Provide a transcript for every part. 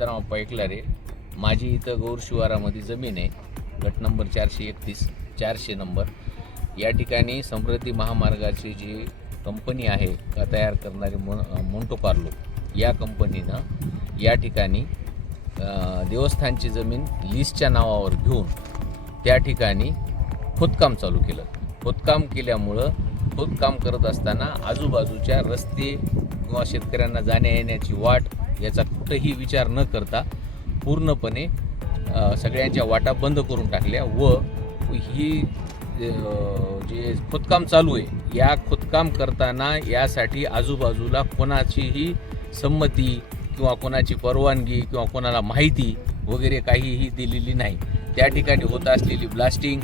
सीताराम पैकलारे माझी इथं गौर शिवारामध्ये जमीन आहे. गट नंबर चारशे एकतीस चारशे नंबर. या ठिकाणी समृद्धी महामार्गाची जी कंपनी आहे का तयार करणारी मोन मोंटो कार्लो या कंपनीनं या ठिकाणी देवस्थानची जमीन लीजच्या नावावर घेऊन त्या ठिकाणी खोदकाम चालू केलं. खोदकाम केल्यामुळं खोदकाम करत असताना आजूबाजूच्या रस्ते किंवा शेतकऱ्यांना जाण्या येण्याची वाट याचा कुठंही विचार न करता पूर्णपणे सगळ्यांच्या वाटा बंद करून टाकल्या व ही जे खोदकाम चालू आहे या खोदकाम करताना यासाठी आजूबाजूला कोणाचीही संमती किंवा कोणाची परवानगी किंवा कोणाला माहिती वगैरे काहीही दिलेली नाही. त्या ठिकाणी होत असलेली ब्लास्टिंग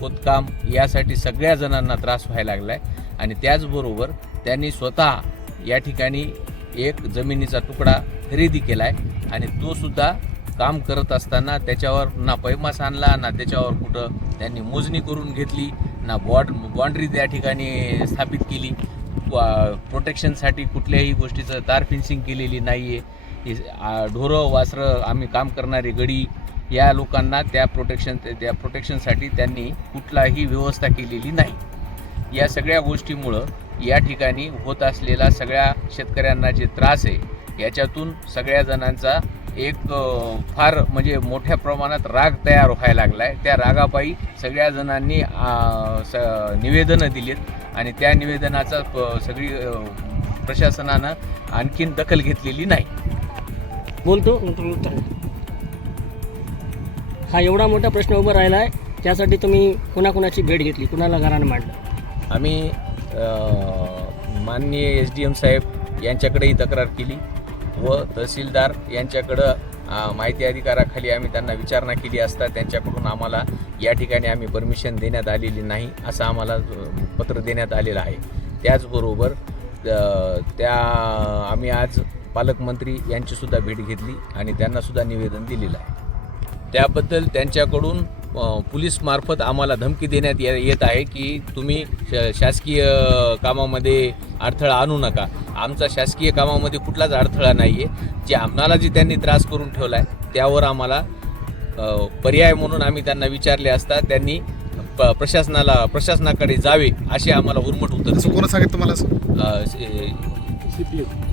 खोदकाम यासाठी सगळ्या जणांना त्रास व्हायला लागला आहे आणि त्याचबरोबर त्यांनी स्वतः या ठिकाणी एक जमिनीचा तुकडा खरेदी केला आहे आणि तो सुद्धा काम करत असताना त्याच्यावर ना पैमास आणला ना त्याच्यावर कुठं त्यांनी मोजणी करून घेतली ना बॉड बाँड्री त्या ठिकाणी स्थापित केली. प्रोटेक्शनसाठी कुठल्याही गोष्टीचं तार फिन्सिंग केलेली नाही आहे ढोरं वासरं आम्ही काम करणारे गडी या लोकांना त्या प्रोटेक्शन त्या प्रोटेक्शनसाठी त्यांनी कुठलाही व्यवस्था केलेली नाही. या सगळ्या गोष्टीमुळं या ठिकाणी होत असलेला सगळ्या शेतकऱ्यांना जे त्रास आहे याच्यातून सगळ्या जणांचा एक फार म्हणजे मोठ्या प्रमाणात राग तयार व्हायला लागला आहे त्या रागापायी सगळ्या जणांनी स निवेदनं दिलीत आणि त्या निवेदनाचा सगळी प्रशासनानं आणखीन दखल घेतलेली नाही. बोलतो हा एवढा मोठा प्रश्न उभा राहिला आहे त्यासाठी तुम्ही कुणाकुणाची भेट घेतली? कुणाला घरानं मांडलं? आम्ही माननीय एस डी एम साहेब यांच्याकडेही तक्रार केली व तहसीलदार यांच्याकडं माहिती अधिकाराखाली आम्ही त्यांना विचारणा केली असता त्यांच्याकडून आम्हाला या ठिकाणी आम्ही परमिशन देण्यात आलेली नाही असं आम्हाला पत्र देण्यात आलेलं आहे. त्याचबरोबर त्या आम्ही आज पालकमंत्री यांचीसुद्धा भेट घेतली आणि त्यांनासुद्धा निवेदन दिलेलं आहे. त्याबद्दल त्यांच्याकडून अ, पोलीस मार्फत आम्हाला धमकी देण्यात ये- येत आहे की तुम्ही श शासकीय कामामध्ये अडथळा आणू नका. आमचा शासकीय कामामध्ये कुठलाच अडथळा नाही आहे जे आम्हाला जे त्यांनी त्रास करून ठेवला आहे त्यावर आम्हाला पर्याय म्हणून आम्ही त्यांना विचारले असता त्यांनी प- प्रशासनाला प्रशासनाकडे जावे असे आम्हाला उर्मट उत्तर कोण सांगितलं तुम्हाला?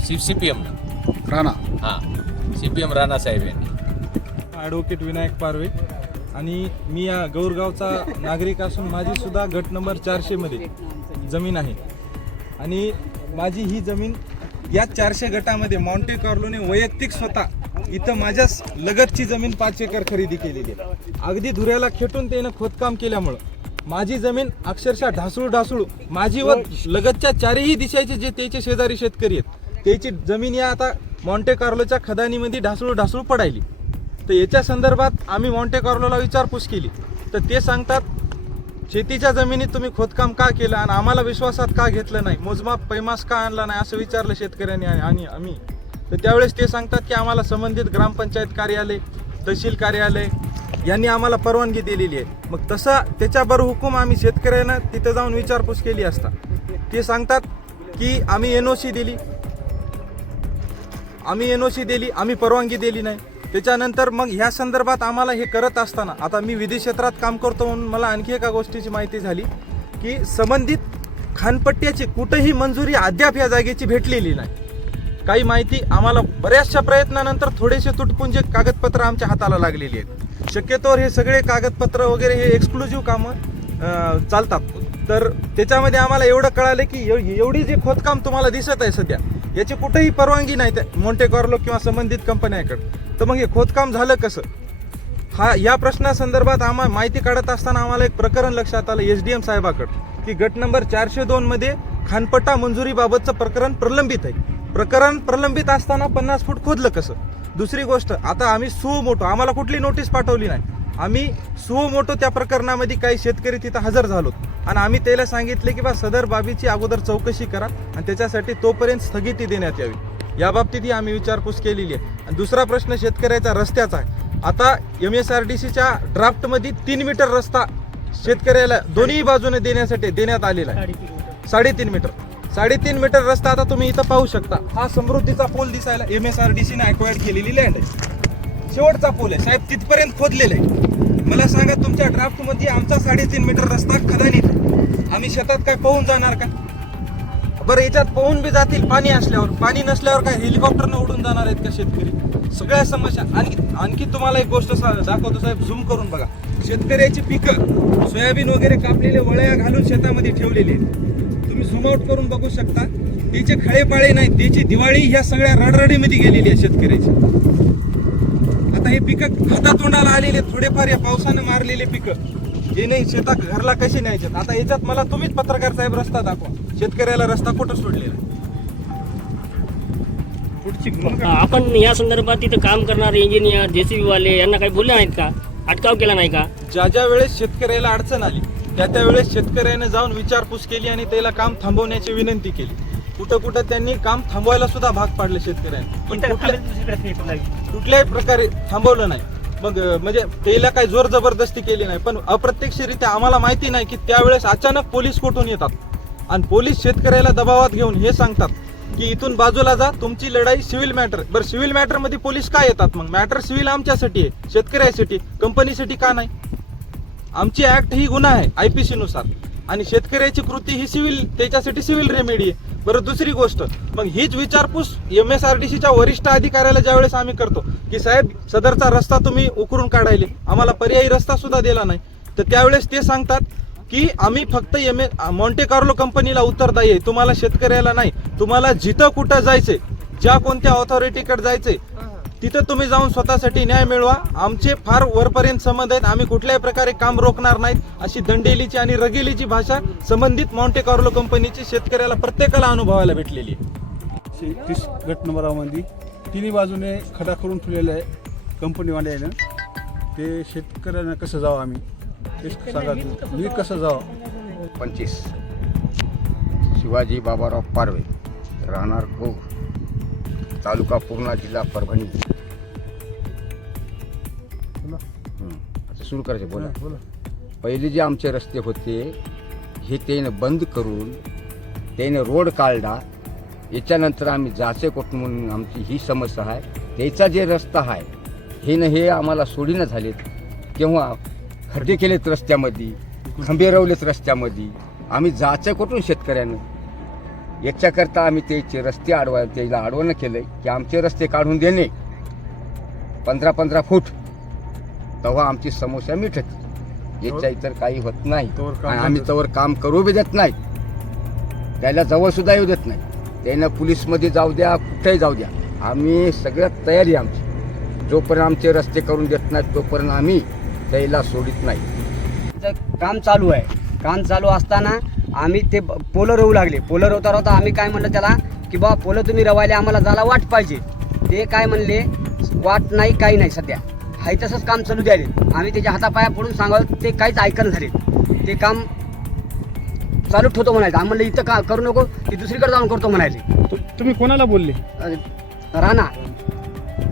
सी सी पी एमनं राणा. हां. सी पी एम राणासाहेब यांनी. ॲडव्होकेट विनायक पारवे. आणि मी या गौरगावचा नागरिक असून माझी सुद्धा गट नंबर चारशेमध्ये जमीन आहे. आणि माझी ही जमीन या चारशे गटामध्ये मॉन्टे कार्लोने वैयक्तिक स्वतः इथं माझ्याच लगतची जमीन पाच एकर खरेदी केलेली आहे. अगदी धुऱ्याला खेटून त्यानं खोदकाम केल्यामुळं माझी जमीन अक्षरशः ढासळू ढासळू माझी व लगतच्या चारही दिशाचे जे त्याचे शेजारी शेतकरी आहेत त्याची जमीन या आता मॉन्टे कार्लोच्या खदानीमध्ये ढासळू ढासळू पडायली. तर याच्या संदर्भात आम्ही मॉन्टे कार्लोला विचारपूस केली. तर ते सांगतात शेतीच्या जमिनीत तुम्ही खोदकाम का केलं आणि आम्हाला विश्वासात का घेतलं नाही? मोजमाप पैमास का आणला नाही? असं विचारलं शेतकऱ्यांनी आणि आम्ही. तर त्यावेळेस ते सांगतात की आम्हाला संबंधित ग्रामपंचायत कार्यालय तहसील कार्यालय यांनी आम्हाला परवानगी दिलेली आहे. मग तसा त्याच्याबर हुकूम आम्ही शेतकऱ्यांना तिथं जाऊन विचारपूस केली असता. ते सांगतात की आम्ही एन ओ सी दिली. आम्ही एन ओ सी दिली आम्ही परवानगी दिली नाही. त्याच्यानंतर मग ह्या संदर्भात आम्हाला हे करत असताना आता मी विधी क्षेत्रात काम करतो म्हणून मला आणखी एका गोष्टीची माहिती झाली की संबंधित खानपट्ट्याची कुठंही मंजुरी अद्याप या जागेची भेटलेली नाही. काही माहिती आम्हाला बऱ्याचशा प्रयत्नानंतर थोडेसे तुटपुंजे कागदपत्र आमच्या हाताला लागलेली आहेत. शक्यतोवर हे सगळे कागदपत्र वगैरे हे एक्सक्लुझिव्ह कामं चालतात. तर त्याच्यामध्ये आम्हाला एवढं कळालं की एवढी जे खोदकाम तुम्हाला दिसत आहे सध्या याची कुठेही परवानगी नाही त्या मोंटे किंवा संबंधित कंपन्याकडे. तर मग हे खोदकाम झालं कसं? हा या प्रश्नासंदर्भात आम्हा माहिती काढत असताना आम्हाला एक प्रकरण लक्षात आलं एस डी एम साहेबाकडं की गट नंबर चारशे दोनमध्ये खानपट्टा मंजुरीबाबतचं प्रकरण प्रलंबित आहे. प्रकरण प्रलंबित असताना पन्नास फूट खोदलं कसं? दुसरी गोष्ट आता आम्ही सुओ मोठो आम्हाला कुठली नोटीस पाठवली नाही. आम्ही सुओ मोठो त्या प्रकरणामध्ये काही शेतकरी तिथं हजर झालो. आणि आम्ही त्याला सांगितले की बा सदर बाबीची अगोदर चौकशी करा आणि त्याच्यासाठी तोपर्यंत स्थगिती देण्यात यावी. या बाबतीतही आम्ही विचारपूस केलेली आहे. आणि दुसरा प्रश्न शेतकऱ्याचा रस्त्याचा आहे. आता एम एस आर डी सीच्या ड्राफ्टमध्ये तीन मीटर रस्ता शेतकऱ्याला दोन्ही बाजूने देण्यासाठी देण्यात आलेला आहे. साडेतीन मीटर साडेतीन मीटर रस्ता आता तुम्ही इथं पाहू शकता. हा समृद्धीचा पोल दिसायला एम एस आर डी सीने अक्वायर्ड केलेली लँड आहे. शेवटचा पूल आहे. साहेब तिथपर्यंत खोदलेलं आहे. मला सांगा तुमच्या ड्राफ्टमध्ये आमचा साडेतीन मीटर रस्ता खदानीत. आम्ही शेतात काय पाहून जाणार का? बरं याच्यात पाहून बी जातील. पाणी असल्यावर. पाणी नसल्यावर काय हेलिकॉप्टरनं उडून जाणार आहेत का शेतकरी? सगळ्या समस्या. आणखी आणखी तुम्हाला एक गोष्ट सा- दाखवतो साहेब झूम करून बघा. शेतकऱ्याची पिकं सोयाबीन वगैरे कापलेले वळया घालून शेतामध्ये ठेवलेले आहेत. तुम्ही झूम आउट करून बघू शकता. त्याचे खळेपाळे नाही त्याची दिवाळी ह्या सगळ्या रडरडीमध्ये गेलेली आहे शेतकऱ्याची. आता हे पिकं हातातोंडाला आलेले थोडेफार या पावसानं मारलेले पिकं. हे नाही शेतात घरला कशी न्यायचे आता याच्यात मला तुम्हीच पत्रकार साहेब रस्ता दाखवा. शेतकऱ्याला रस्ता कुठं सोडलेला आपण या संदर्भात तिथं काम करणारे इंजिनियर जेसीबी वाले यांना काही बोलले नाहीत का? अटकाव केला नाही का? ज्या ज्या वेळेस शेतकऱ्याला अडचण आली त्या त्या वेळेस शेतकऱ्याने जाऊन विचारपूस केली आणि त्याला काम थांबवण्याची विनंती केली. कुठं कुठं त्यांनी काम थांबवायला सुद्धा भाग पाडले शेतकऱ्यांनी. पण कुठल्या कुठल्याही प्रकारे थांबवलं नाही. मग अं, म्हणजे त्याला काही जोर जबरदस्ती केली नाही. पण अप्रत्यक्षरित्या आम्हाला माहिती नाही की त्यावेळेस अचानक पोलीस कुठून येतात. आणि पोलीस शेतकऱ्याला दबावात घेऊन हे सांगतात की इथून बाजूला जा तुमची लढाई सिव्हिल मॅटर. बरं सिव्हिल मॅटरमध्ये पोलीस काय येतात मग? मॅटर सिव्हिल आमच्यासाठी आहे शेतकऱ्यासाठी कंपनीसाठी का नाही? आमची ऍक्ट ही गुन्हा आहे आयपीसी नुसार. आणि शेतकऱ्याची कृती ही सिव्हिल त्याच्यासाठी सिव्हिल रेमेडी आहे. बरं दुसरी गोष्ट मग हीच विचारपूस एम एस आर डी सीच्या वरिष्ठ अधिकाऱ्याला ज्यावेळेस आम्ही करतो की साहेब सदरचा रस्ता तुम्ही उकरून काढायले. आम्हाला पर्यायी रस्ता सुद्धा दिला नाही. तर त्यावेळेस ते सांगतात की आम्ही फक्त एम ए मॉन्टे कार्लो कंपनीला उत्तरदायी आहे तुम्हाला शेतकऱ्याला नाही तुम्हाला जिथं कुठं जायचे ज्या कोणत्या ऑथॉरिटीकडे जायचे तिथं तुम्ही जाऊन स्वतःसाठी न्याय मिळवा. आमचे फार वरपर्यंत संबंध आहेत. आम्ही कुठल्याही प्रकारे काम रोखणार नाहीत. अशी दंडेलीची आणि रगेलीची भाषा संबंधित मॉन्टे कार्लो कंपनीची शेतकऱ्याला प्रत्येकाला अनुभवायला भेटलेली आहे. एकतीस गट नंबरामध्ये तिन्ही बाजूने खडा करून ठेवलेलं आहे कंपनीवाल्यानं ते शेतकऱ्यांना कसं जावं आम्ही? सांगा तुम्ही. मी कसं जावं? पंचवीस. शिवाजी बाबाराव पारवे राहणार गो तालुका पूर्णा जिल्हा परभणी. हं. आता सुरू करायचं बोला. बोला. पहिले जे आमचे रस्ते होते हे त्यानं बंद करून त्यानं रोड काढला. याच्यानंतर आम्ही जाचे कुठं म्हणून आमची ही समस्या आहे. त्याचा जे रस्ता आहे हे न हे आम्हाला सोडीनं झालेत. किंवा खड्डे केलेत रस्त्यामध्ये खंबे रवलेत रस्त्यामध्ये. आम्ही जायचं कुठून शेतकऱ्यानं? याच्याकरता आम्ही त्याचे रस्ते अडवा त्याला अडवणं केलंय की आमचे रस्ते काढून देणे. पंधरा पंधरा फूट. तेव्हा आमची समस्या मिटत. याच्या इतर काही होत नाही. आणि आम्ही. तवर काम करू बी देत नाही. त्याला जवळ सुद्धा येऊ देत नाही. त्यानं पोलीसमध्ये जाऊ द्या कुठेही जाऊ द्या. आम्ही सगळ्यात तयारी आमची. जोपर्यंत आमचे रस्ते करून देत नाहीत तोपर्यंत आम्ही त्याला सोडित नाही. काम चालू आहे काम चालू असताना आम्ही ते पोलं रवू लागले. पोलं रवता रवता आम्ही काय म्हणलं त्याला की बा पोलं तुम्ही रवायले आम्हाला जायला वाट पाहिजे. ते काय म्हणले वाट नाही काही नाही सध्या. हाय तसंच काम चालू द्याले आम्ही त्याच्या हातापाया पडून सांगावं ते काहीच ऐकणं झाले. ते काम चालू ठेवतो म्हणायचं. आम्ही म्हणलं इथं का करू नको ते दुसरीकडे जाऊन करतो म्हणाले तु- तुम्ही कोणाला बोलले? राणा.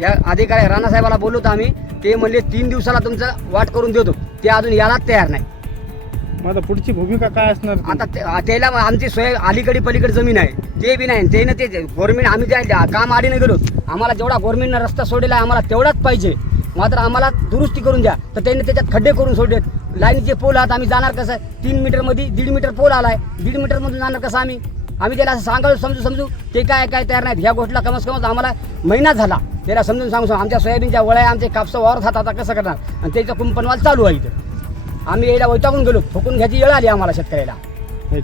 या अधिकारी राणा साहेबाला बोललो होतो आम्ही. ते म्हणले तीन दिवसाला तुमचं वाट करून देतो. ते अजून यायला तयार नाही. मग आता पुढची भूमिका काय असणार ती? आता ते- त्याला आमची सोय अलीकडे पलीकडे जमीन आहे. ते बी नाही. ते ना ते गव्हर्नमेंट आम्ही त्या काम आडीने गेलो. आम्हाला जेवढा गव्हर्नमेंटनं रस्ता सोडलेला आहे आम्हाला तेवढाच पाहिजे. मात्र आम्हाला दुरुस्ती करून द्या. तर त्यांनी त्याच्यात खड्डे करून सोडलेत. लाईनीचे पोल आहात आम्ही जाणार कसं? तीन मीटरमध्ये दीड मीटर पोल आलाय. दीड मीटरमधून जाणार कसं आम्ही? आम्ही त्याला असं सांगायला समजू समजू ते काय काय तयार नाहीत. ह्या गोष्टीला कमस कमस आम्हाला महिना झाला. त्याला समजून सांगू आमच्या सोयाबीनच्या वळ्या आमचे कापसं वावर खात आता कसं करणार? आणि त्याचं कुंपणवाल चालू आहे इथं. आम्ही यायला वैतागून गेलो फुकून घ्यायची वेळ आली आम्हाला शेतकऱ्याला. हे